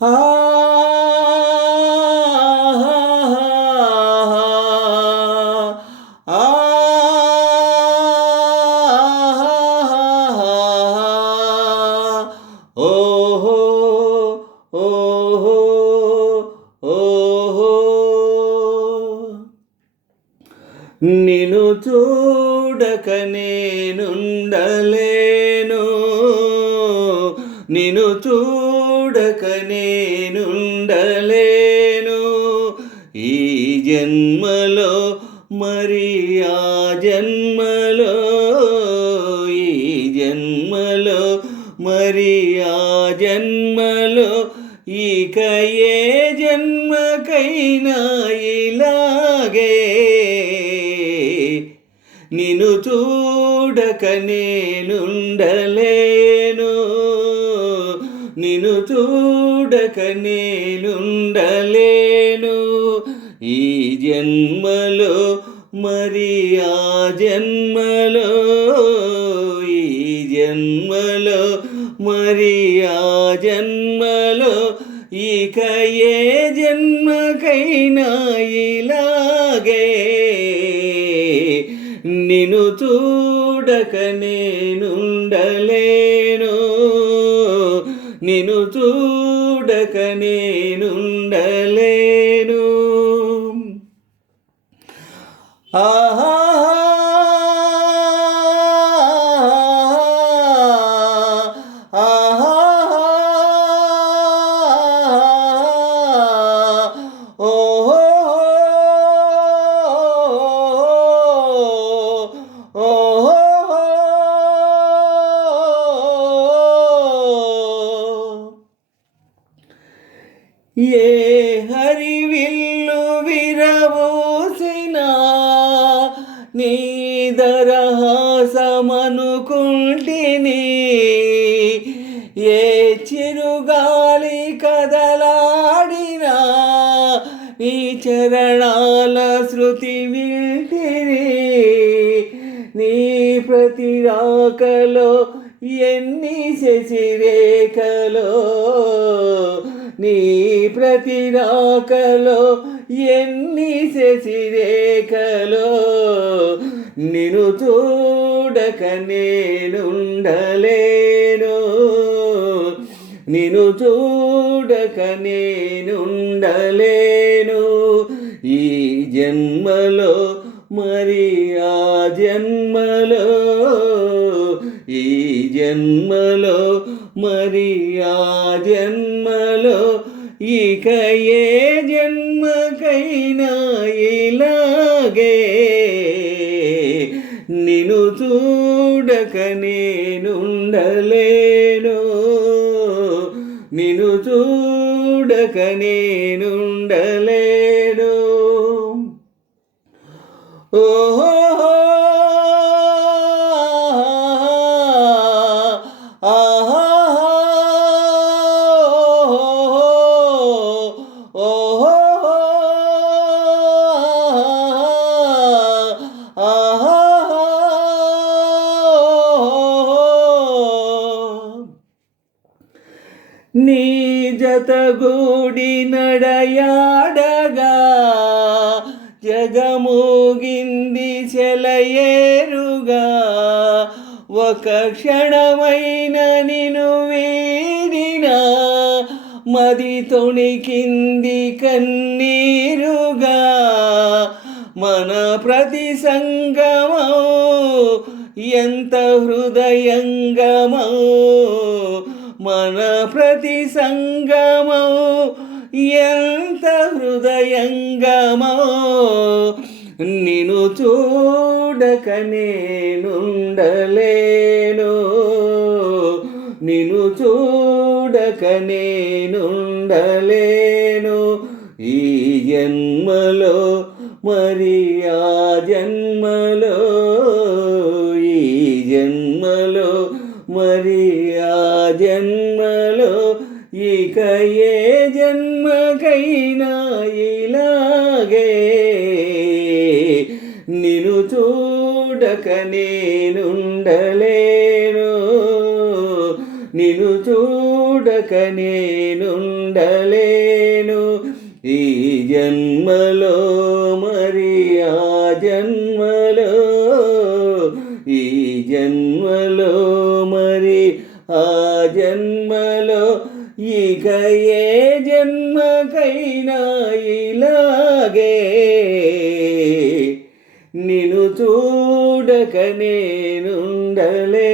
ఆ ఓహో ఓహో ఓహో నిన్ను చూడక నేనుండలేను, నిన్ను చూడక నేనుండలేను. ఈ జన్మలో మరి ఆ జన్మలో, ఈ జన్మలో మరి ఆ జన్మలో, ఇక ఏ జన్మకైనా ఇలాగే నిన్ను చూడక నేనుండలేను, నిన్ను చూడక నేనుండలేను. ఈ జన్మలో మరి ఆ జన్మలో, ఈ జన్మలో మరి ఆ జన్మలో, ఇక ఏ జన్మకైనా ఇలాగే నిన్ను చూడక నేనుండలేను, నిన్ను చూడక నేనుండలేను. ఆహా ఏ హరివిల్లు విరబూసినా నీదరహాసమనుకుంటిని, ఏ చిరుగాలి కదలాడినా నీ చరణాల శృతి వింటిని. నీ ప్రతి రాకలో ఎన్ని శశిరేఖలో, నీ ప్రతి రాకలో ఎన్ని శశిరేఖలో, నిన్ను చూడక నేనుండలేను, నిన్ను చూడక నేనుండలేను. ఈ జన్మలో మరి ఆ జన్మలో, ఈ జన్మలో మరి ఆ జన్మలో, ఇక ఏ జన్మకైనా ఇలాగే నిన్ను చూడక నేనుండలేను, నిన్ను చూడక నేనుండలేను. ఓహో నీ జతగూడి నడయాడగా జగమూగింది సెలయేరుగా, ఒక క్షణమైన నిన్ను వీడినా మది తొణికింది కన్నీరుగా. మన ప్రతి సంగమం ఎంత హృదయంగమో, మన ప్రతి సంగమం ఎంత హృదయంగమో, నిన్ను చూడక నేనుండలేను, నిన్ను చూడక నేనుండలేను. ఈ జన్మలో మరి ఆ జన్మలో, ఈ జన్మలో మరి ఆ జన్మలో, ఇక ఏ జన్మకైనా ఇలాగే నిన్ను చూడక నేనుండలేను, నిన్ను చూడక చూడక నేనుండలేను ఈ జన్మలో మరి ఆ జన్మలో ఈ జన్మలో మరి ఆ జన్మలో ఇక ఏ జన్మకైనా ఇలాగే నిన్ను చూడక నేనుండలే